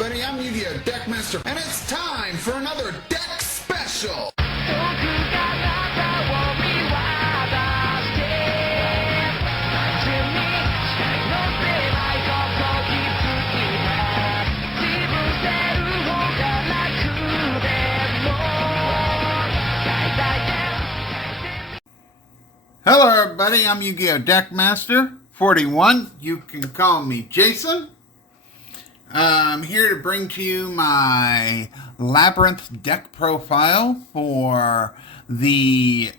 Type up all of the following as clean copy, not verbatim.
everybody, I'm Yu-Gi-Oh! Deckmaster, and it's time for another deck special! Hello everybody, I'm Yu-Gi-Oh! Deckmaster 41. You can call me Jason. I'm here to bring to you my Labyrnth deck profile for the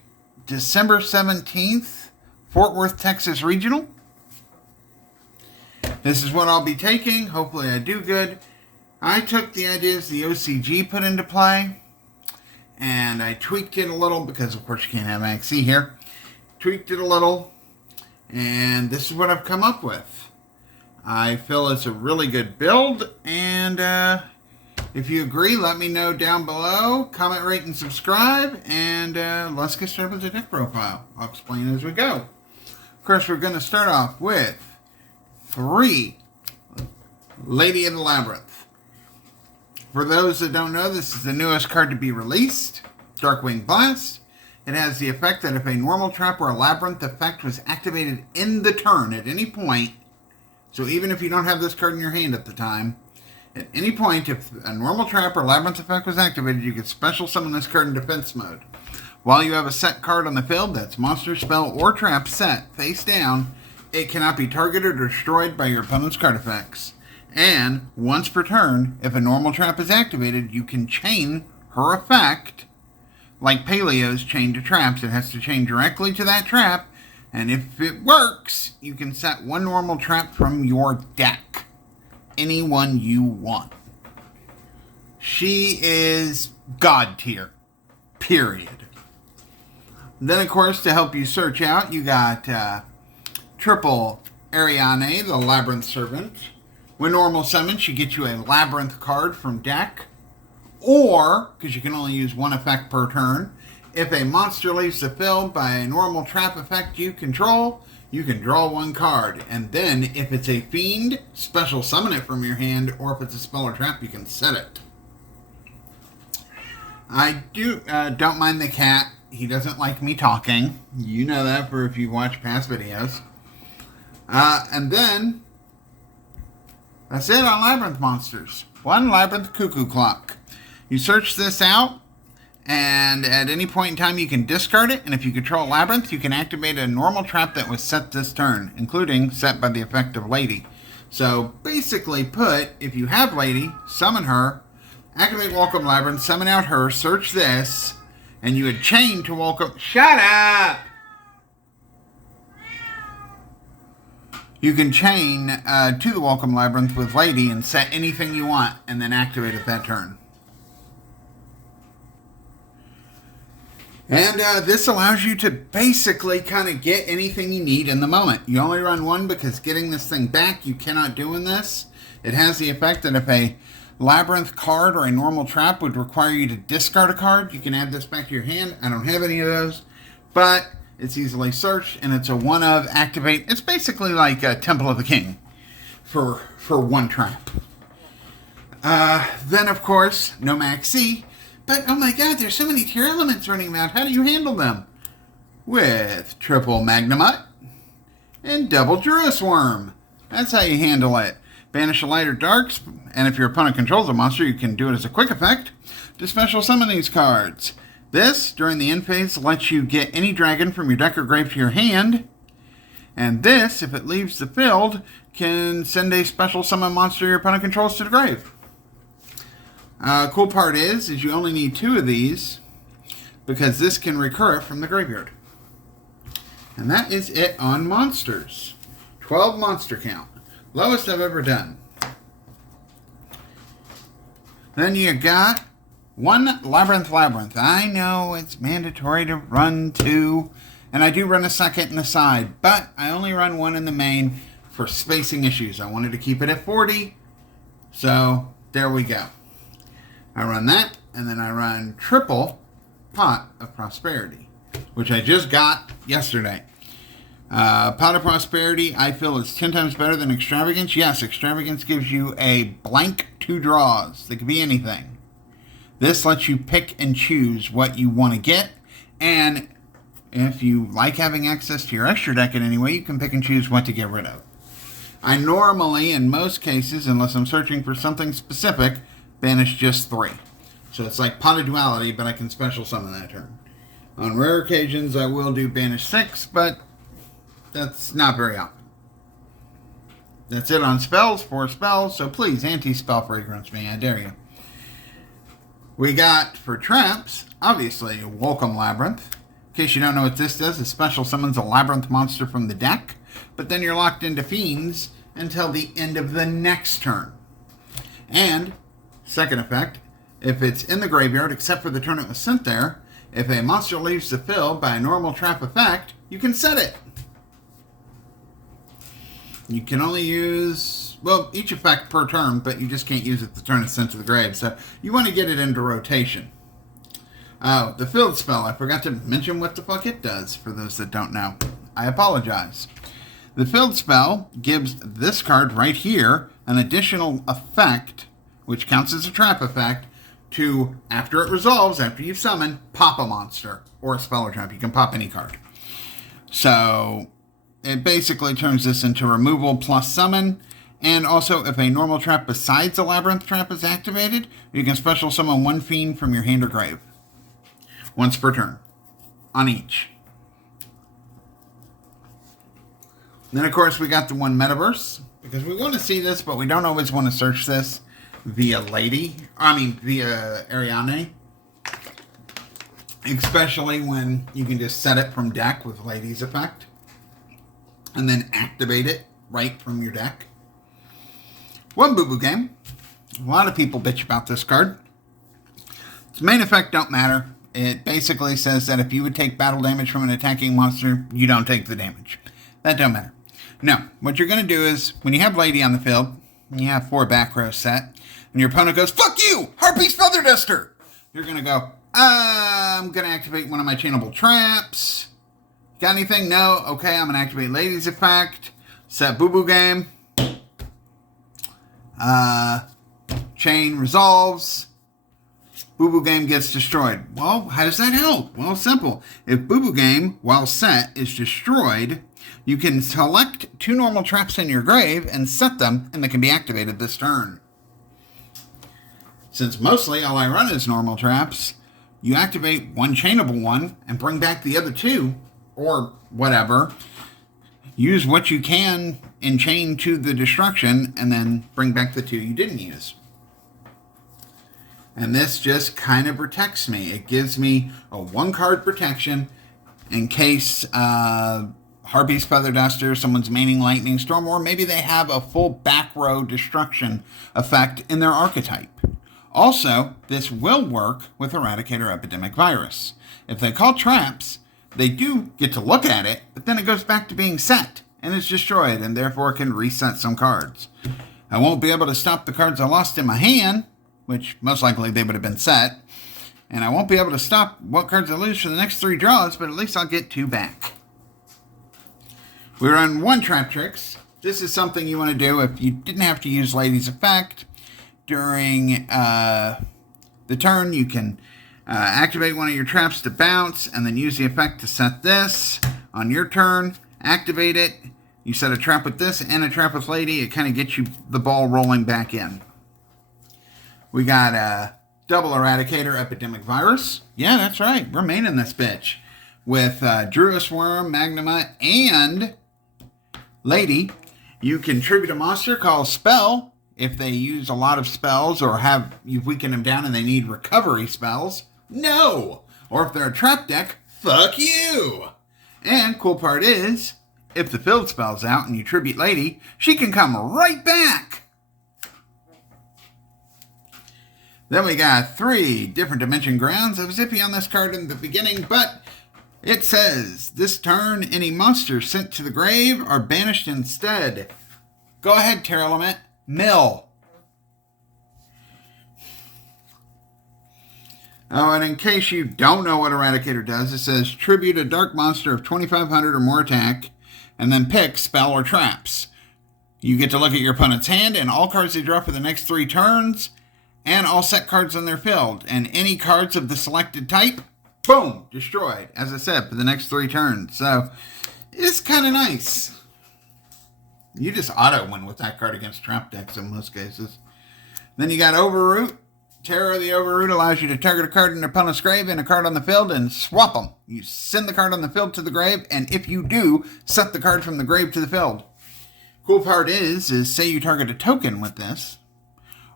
December 17th Fort Worth, Texas Regional. This is what I'll be taking. Hopefully I do good. I took the ideas the OCG put into play, and I tweaked it a little because of course you can't have XC here. Tweaked it a little, and this is what I've come up with. I feel it's a really good build, and if you agree, let me know down below. Comment, rate, and subscribe, and let's get started with the deck profile. I'll explain as we go. Of course, we're going to start off with 3 Lady of the Labyrinth. For those that don't know, this is the newest card to be released, Darkwing Blast. It has the effect that if a normal trap or a labyrinth effect was activated in the turn at any point, so even if you don't have this card in your hand at the time, at any point, if a normal trap or labyrinth effect was activated, you could special summon this card in defense mode. While you have a set card on the field that's monster, spell, or trap set face down, it cannot be targeted or destroyed by your opponent's card effects. And once per turn, if a normal trap is activated, you can chain her effect. Like Paleo's chain to traps, it has to chain directly to that trap, and if it works, you can set 1 normal trap from your deck. Any one you want. She is God tier. Period. Then, of course, to help you search out, you got triple Ariane, the Labyrinth Servant. When normal summon, she gets you a Labyrinth card from deck. Or, because you can only use 1 effect per turn, if a monster leaves the field by a normal trap effect you control, you can draw 1 card. And then, if it's a fiend, special summon it from your hand, or if it's a spell or trap, you can set it. I don't mind the cat. He doesn't like me talking. You know that for if you watch past videos. And then, that's it on Labyrinth monsters. 1 Labyrinth Cuckoo Clock. You search this out, and at any point in time you can discard it, and if you control Labyrinth, you can activate a normal trap that was set this turn, including set by the effect of Lady. So, basically put, if you have Lady, summon her, activate Welcome Labyrinth, summon out her, search this, and you would chain to Welcome... Shut up! You can chain to the Welcome Labyrinth with Lady and set anything you want, and then activate it that turn. And this allows you to basically kind of get anything you need in the moment. You only run 1 because getting this thing back you cannot do in this. It has the effect that if a Labyrinth card or a normal trap would require you to discard a card, you can add this back to your hand. I don't have any of those, but it's easily searched, and it's a 1 of activate. It's basically like a Temple of the King for 1 trap. Then, of course, no Max C. But, oh my god, there's so many tier elements running around. How do you handle them? With triple Magnemite and double Worm. That's how you handle it. Banish a light or darks, and if your opponent controls a monster, you can do it as a quick effect to special summon these cards. This, during the end phase, lets you get any dragon from your deck or grave to your hand. And this, if it leaves the field, can send a special summon monster your opponent controls to the grave. Cool part is you only need 2 of these because this can recur from the graveyard. And that is it on monsters. 12 monster count. Lowest I've ever done. Then you got 1 Labyrinth. I know it's mandatory to run 2, and I do run a second in the side, but I only run 1 in the main for spacing issues. I wanted to keep it at 40, so there we go. I run that, and then I run triple Pot of Prosperity, which I just got yesterday. Pot of Prosperity, I feel is 10 times better than Extravagance. Yes, Extravagance gives you a blank 2 draws. They could be anything. This lets you pick and choose what you want to get, and if you like having access to your extra deck in any way, you can pick and choose what to get rid of. I normally, in most cases, unless I'm searching for something specific, banish just 3. So it's like Pot of Duality, but I can special summon that turn. On rare occasions, I will do banish 6, but that's not very often. That's it on spells, 4 spells, so please, anti-spell fragrance me, I dare you. We got, for traps, obviously, Welcome Labyrnth. In case you don't know what this does, it special summons a Labyrinth monster from the deck, but then you're locked into Fiends until the end of the next turn. And, second effect, if it's in the graveyard, except for the turn it was sent there, if a monster leaves the field by a normal trap effect, you can set it. You can only use, well, each effect per turn, but you just can't use it the turn it's sent to the grave. So you want to get it into rotation. Oh, the field spell. I forgot to mention what the fuck it does for those that don't know. I apologize. The field spell gives this card right here an additional effect, which counts as a trap effect, to, after it resolves, after you summon, pop a monster or a spell or trap. You can pop any card. So it basically turns this into removal plus summon. And also, if a normal trap besides a Labyrinth trap is activated, you can special summon 1 Fiend from your hand or grave. Once per turn. On each. Then, of course, we got the one Metaverse. Because we want to see this, but we don't always want to search this via via Ariane. Especially when you can just set it from deck with Lady's effect. And then activate it right from your deck. One Boo Boo game. A lot of people bitch about this card. Its main effect don't matter. It basically says that if you would take battle damage from an attacking monster, you don't take the damage. That don't matter. No, what you're going to do is, when you have Lady on the field, and you have 4 back rows set, and your opponent goes, "Fuck you! Harpy's Feather Duster!" You're going to go, I'm going to activate one of my chainable traps. Got anything? No? Okay, I'm going to activate Lady's effect. Set Boo Boo game. Chain resolves. Boo Boo game gets destroyed. Well, how does that help? Well, simple. If Boo Boo game, while set, is destroyed, you can select 2 normal traps in your grave and set them, and they can be activated this turn. Since mostly all I run is normal traps, you activate 1 chainable one and bring back the other 2, or whatever. Use what you can in chain to the destruction, and then bring back the 2 you didn't use. And this just kind of protects me. It gives me a 1-card protection in case Harpy's Feather Duster, someone's maining Lightning Storm, or maybe they have a full back row destruction effect in their archetype. Also, this will work with Eradicator Epidemic Virus. If they call traps, they do get to look at it, but then it goes back to being set, and it's destroyed, and therefore can reset some cards. I won't be able to stop the cards I lost in my hand, which most likely they would have been set, and I won't be able to stop what cards I lose for the next 3 draws, but at least I'll get 2 back. We run 1 Trap Tricks. This is something you want to do if you didn't have to use Lady's effect. During the turn, you can activate one of your traps to bounce, and then use the effect to set this. On your turn, activate it. You set a trap with this and a trap with Lady. It kind of gets you the ball rolling back in. We got a double Eradicator Epidemic Virus. Yeah, that's right. We're maining this bitch. With Druis Worm, Magnuma, and Lady. You can tribute a monster, call Spell, if they use a lot of spells or you've weakened them down and they need recovery spells. No! Or if they're a trap deck, fuck you! And cool part is, if the field spell's out and you tribute Lady, she can come right back! Then we got 3 different dimension grounds. I was iffy on this card in the beginning, but it says, this turn, any monsters sent to the grave are banished instead. Go ahead, Terra Element. Mill. Oh, and in case you don't know what Eradicator does, it says tribute a dark monster of 2,500 or more attack, and then pick spell or traps. You get to look at your opponent's hand and all cards they draw for the next 3 turns, and all set cards on their field. And any cards of the selected type, boom, destroyed, as I said, for the next 3 turns. So, it's kind of nice. You just auto-win with that card against trap decks in most cases. Then you got Overroot. Terror of the Overroot allows you to target a card in an opponent's grave and a card on the field and swap them. You send the card on the field to the grave, and if you do, set the card from the grave to the field. Cool part is say you target a token with this,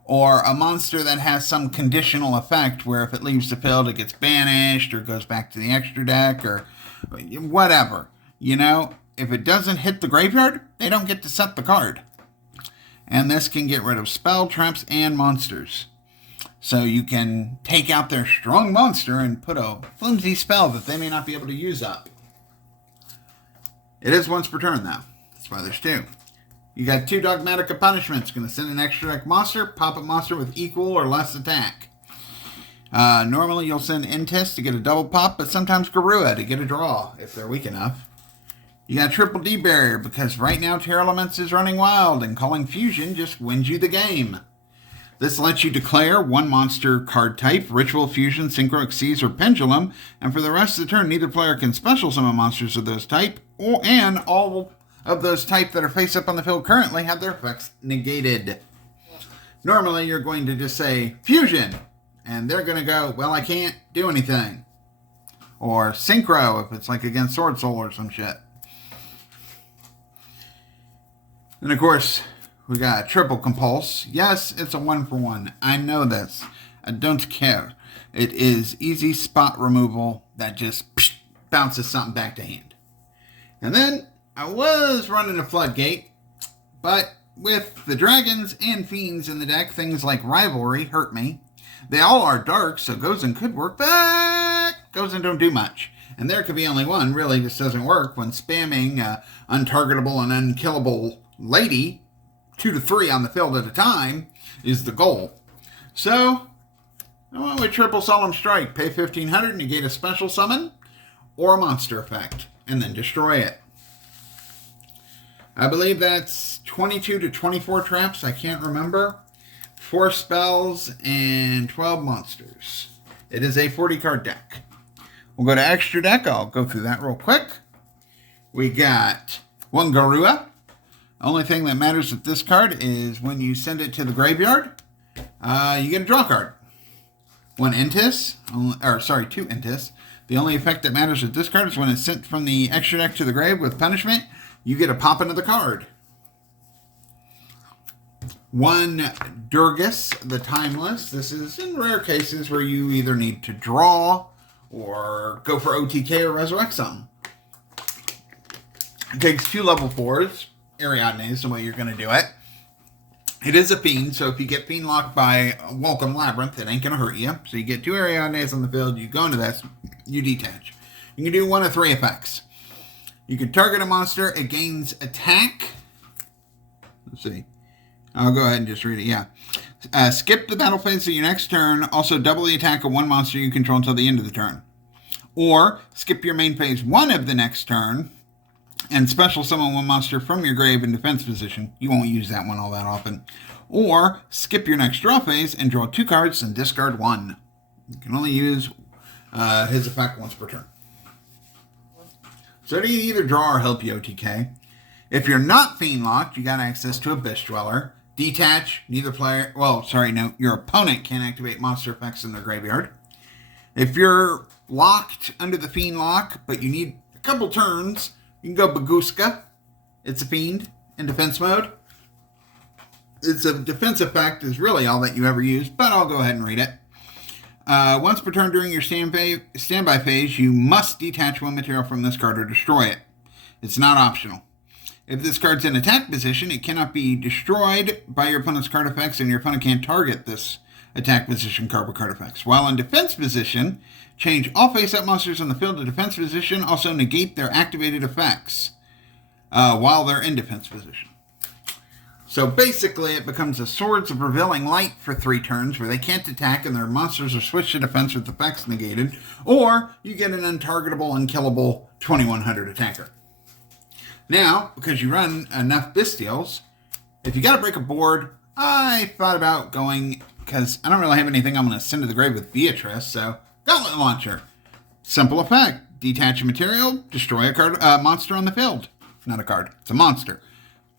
or a monster that has some conditional effect where if it leaves the field it gets banished or goes back to the extra deck or whatever. You know, if it doesn't hit the graveyard, they don't get to set the card. And this can get rid of spell, traps, and monsters. So you can take out their strong monster and put a flimsy spell that they may not be able to use up. It is once per turn, though. That's why there's 2. You got 2 Dogmatica punishments. Going to send an extra deck monster, pop a monster with equal or less attack. Normally you'll send Intis to get a double pop, but sometimes Garua to get a draw, if they're weak enough. You got Triple D Barrier, because right now Terra Elements is running wild, and calling Fusion just wins you the game. This lets you declare 1 monster card type, Ritual, Fusion, Synchro, Xyz, or Pendulum, and for the rest of the turn, neither player can special summon monsters of those type, and all of those type that are face up on the field currently have their effects negated. Normally, you're going to just say, Fusion, and they're going to go, well, I can't do anything. Or Synchro, if it's like against Sword Soul or some shit. And of course, we got Triple Compulse. Yes, it's a 1-for-1. I know this. I don't care. It is easy spot removal that just bounces something back to hand. And then, I was running a Floodgate, but with the dragons and fiends in the deck, things like Rivalry hurt me. They all are dark, so Gozen could work, but Gozen don't do much. And there could be only one, really just doesn't work when spamming untargetable and unkillable lady 2 to 3 on the field at a time is the goal. So, I went with Triple Solemn Strike. Pay 1,500, negate a special summon or a monster effect, and then destroy it. I believe that's 22 to 24 traps. I can't remember. 4 spells and 12 monsters. It is a 40-card deck. We'll go to extra deck. I'll go through that real quick. We got 1 Garua. Only thing that matters with this card is when you send it to the graveyard, you get a draw card. 1 Intis, 2 Intis. The only effect that matters with this card is when it's sent from the extra deck to the grave with punishment, you get a pop into the card. 1 Durgus, the Timeless. This is in rare cases where you either need to draw or go for OTK or resurrect something. It takes 2 level 4s. Ariadne is the way you're going to do it. It is a fiend, so if you get fiend locked by Welcome Labyrnth, it ain't going to hurt you. So you get 2 Ariadnes on the field, you go into this, you detach. You can do 1 of 3 effects. You can target a monster, it gains attack. Let's see. I'll go ahead and just read it, yeah. Skip the battle phase of your next turn, also double the attack of 1 monster you control until the end of the turn. Or, skip your main phase 1 of the next turn, and special summon 1 monster from your grave in defense position. You won't use that one all that often. Or, skip your next draw phase and draw 2 cards and discard 1. You can only use his effect once per turn. So you either draw or help you OTK. If you're not fiend locked, you got access to Abyss Dweller. Detach, your opponent can't activate monster effects in their graveyard. If you're locked under the fiend lock, but you need a couple turns, you can go Baguska. It's a fiend in defense mode. It's a defense effect is really all that you ever use, but I'll go ahead and read it. Once per turn during your standby phase, you must detach 1 material from this card or destroy it. It's not optional. If this card's in attack position, it cannot be destroyed by your opponent's card effects, and your opponent can't target this attack position card with card effects. While in defense position, change all face-up monsters on the field to defense position, also negate their activated effects while they're in defense position. So basically, it becomes a Swords of Revealing Light for 3 turns, where they can't attack and their monsters are switched to defense with effects negated, or you get an untargetable, unkillable 2100 attacker. Now, because you run enough Bestials, If you got to break a board, I thought about going, because I don't really have anything I'm going to send to the grave with Beatrice, so Gauntlet Launcher. Simple effect. Detach a material, destroy a monster on the field. Not a card, it's a monster.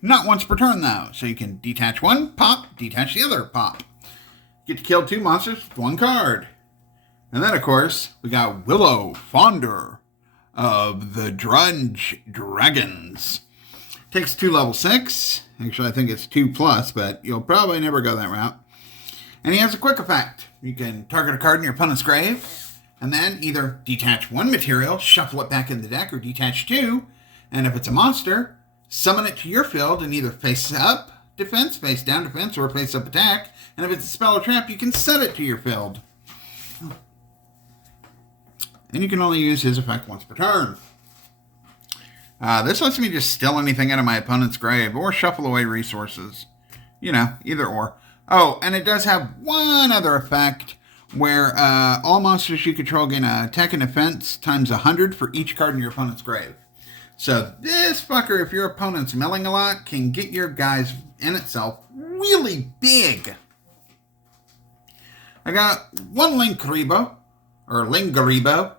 Not once per turn, though, so you can detach one, pop, detach the other, pop. Get to kill 2 monsters with 1 card. And then, of course, we got Willow, Fonder of the Drudge Dragons. Takes 2 level 6. Actually, I think it's 2+, but you'll probably never go that route. And he has a quick effect. You can target a card in your opponent's grave, and then either detach 1 material, shuffle it back in the deck, or detach 2. And if it's a monster, summon it to your field and either face up defense, face down defense, or face up attack. And if it's a spell or trap, you can set it to your field. And you can only use his effect once per turn. This lets me just steal anything out of my opponent's grave or shuffle away resources. You know, either or. Oh, and it does have one other effect where all monsters you control gain attack and defense times 100 for each card in your opponent's grave. So this fucker, if your opponent's milling a lot, can get your guys in itself really big. I got 1 Linkuriboh, or Linkuriboh.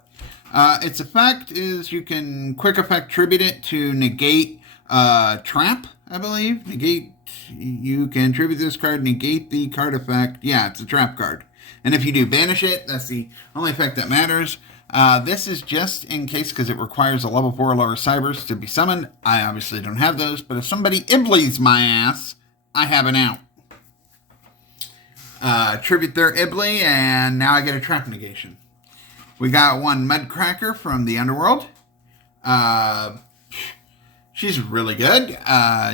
Its effect is you can quick effect tribute it to negate trap, I believe. You can tribute this card, negate the card effect. Yeah, it's a trap card. And if you do banish it, that's the only effect that matters. This is just in case because it requires a level 4 or lower cybers to be summoned. I obviously don't have those, but if somebody Iblies my ass, I have an out. Tribute their Ibli, and now I get a trap negation. We got 1 Mudcracker from the Underworld. She's really good.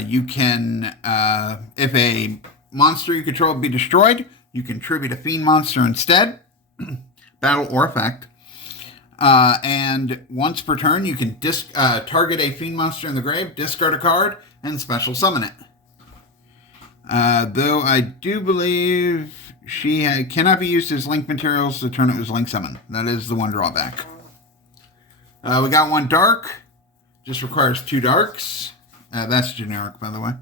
You can, if a monster you control be destroyed, you can tribute a fiend monster instead. Battle or effect. And once per turn, you can target a fiend monster in the grave, discard a card, and special summon it. Though I do believe she cannot be used as link materials to turn it as link summon. That is the one drawback. We got 1 dark. Just requires 2 darks. That's generic, by the way.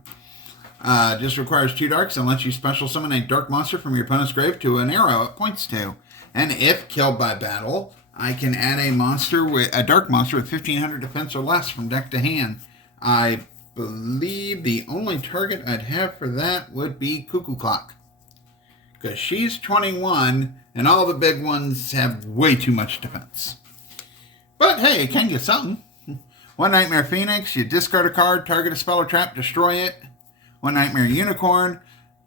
Just requires 2 darks and lets you special summon a dark monster from your opponent's grave to an arrow it points to. And if killed by battle, I can add a dark monster with 1500 defense or less from deck to hand. I believe the only target I'd have for that would be Cuckoo Clock. Because she's 21, and all the big ones have way too much defense. But hey, it can get something. 1 Nightmare Phoenix, you discard a card, target a spell or trap, destroy it. 1 Nightmare Unicorn,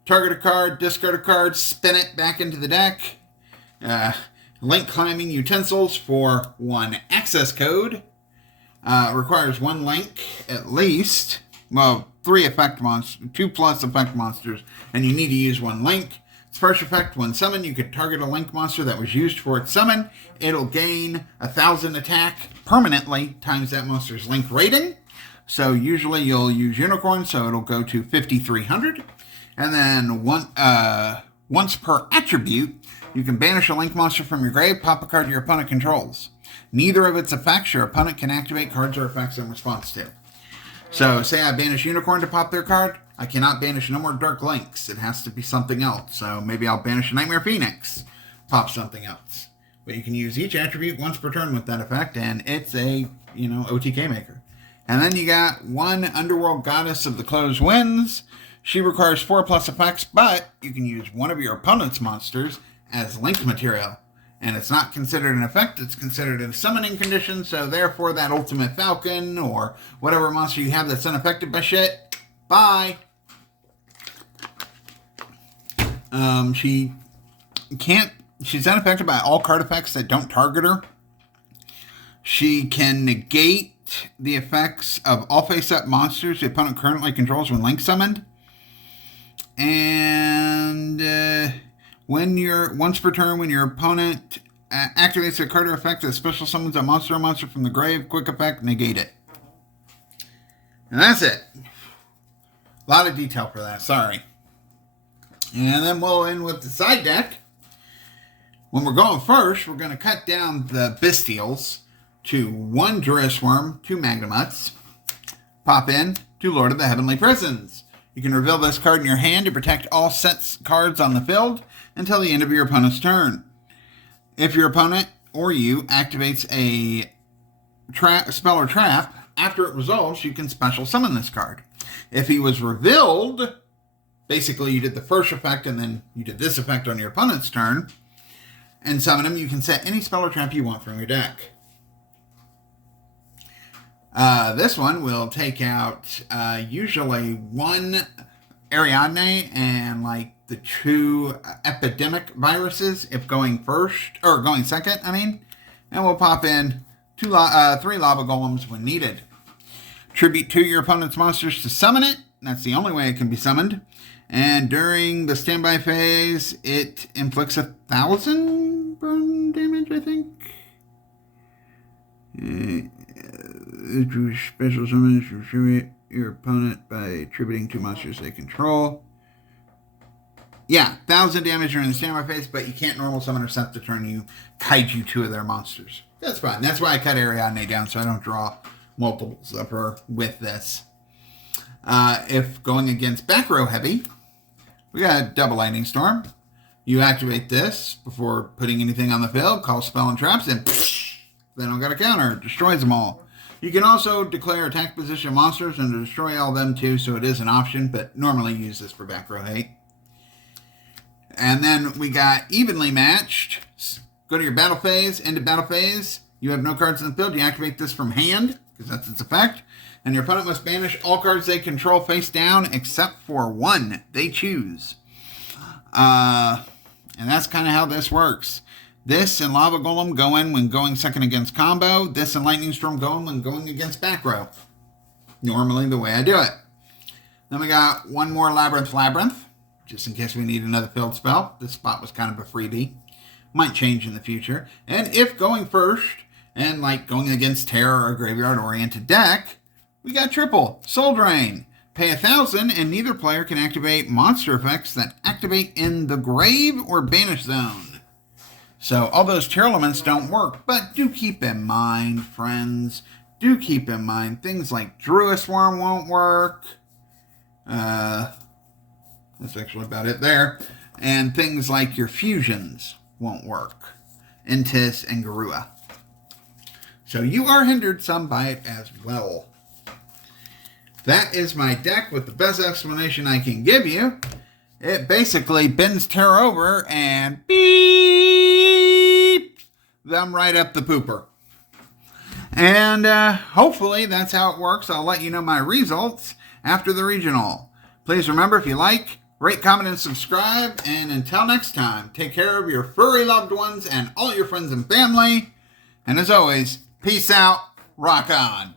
target a card, discard a card, spin it back into the deck. Link Climbing Utensils for 1 access code. Requires 1 link at least. Well, 3 effect monsters, 2+ effect monsters, and you need to use 1 link. Its first effect, when summoned, you can target a link monster that was used for its summon. It'll gain 1000 attack permanently times that monster's link rating. So usually you'll use Unicorn, so it'll go to 5300. And then once per attribute, you can banish a link monster from your grave, pop a card your opponent controls. Neither of its effects your opponent can activate cards or effects in response to. So say I banish Unicorn to pop their card, I cannot banish no more Dark Links. It has to be something else. So maybe I'll banish a Nightmare Phoenix, pop something else. But you can use each attribute once per turn with that effect, and it's a, OTK maker. And then you got 1 Underworld Goddess of the Closed Winds. She requires 4+ effects, but you can use one of your opponent's monsters as link material. And it's not considered an effect, it's considered a summoning condition, so therefore that Ultimate Falcon or whatever monster you have that's unaffected by shit, bye. She's unaffected by all card effects that don't target her. She can negate the effects of all face-up monsters the opponent currently controls when link summoned. And once per turn, when your opponent activates a card or effect that special summons a monster or monster from the grave, quick effect, negate it. And that's it. A lot of detail for that, sorry. And then we'll end with the side deck. When we're going first, we're going to cut down the Bestials to 1 Jurisworm, 2 Magnamuts, pop in 2 Lord of the Heavenly Prisons. You can reveal this card in your hand to protect all sets cards on the field until the end of your opponent's turn. If your opponent or you activates a spell or trap, after it resolves, you can special summon this card. If he was revealed, basically you did the first effect and then you did this effect on your opponent's turn, and summon him, you can set any spell or trap you want from your deck. This one will take out usually one Ariadne and like the 2 epidemic viruses if going second, and we'll pop in 3 lava golems when needed. Tribute 2 your opponent's monsters to summon it. That's the only way it can be summoned. And during the standby phase, it inflicts 1,000 burn damage, I think. Special summons tribute your opponent by attributing 2 monsters they control. Yeah, 1,000 damage during the standby phase, but you can't normal summon or set the turn you kaiju 2 of their monsters. That's fine. That's why I cut Ariadne down so I don't draw multiples of her with this. If going against back row heavy, we got a double lightning storm. You activate this before putting anything on the field, call spell and traps, and they don't got a counter. It destroys them all. You can also declare attack position monsters and destroy all of them too, so it is an option, but normally use this for back row hate. And then we got evenly matched. Go to your battle phase, end of battle phase. You have no cards in the field. You activate this from hand, because that's its effect. And your opponent must banish all cards they control face down, except for 1 they choose. And that's kind of how this works. This and Lava Golem go in when going second against combo. This and Lightning Storm go in when going against back row. Normally the way I do it. Then we got one more Labyrnth, just in case we need another field spell. This spot was kind of a freebie. Might change in the future. And if going first, and like going against Terror or Graveyard-oriented deck, we got triple Soul Drain. Pay 1,000 and neither player can activate monster effects that activate in the grave or banish zone. So all those Tearlaments don't work, but do keep in mind, friends, do keep in mind things like Druid Worm won't work. That's actually about it there. And things like your fusions won't work. Intis and Garua. So you are hindered some by it as well. That is my deck with the best explanation I can give you. It basically bends Terror over and beep them right up the pooper. And hopefully that's how it works. I'll let you know my results after the regional. Please remember, if you like, rate, comment, and subscribe. And until next time, take care of your furry loved ones and all your friends and family. And as always, peace out, rock on.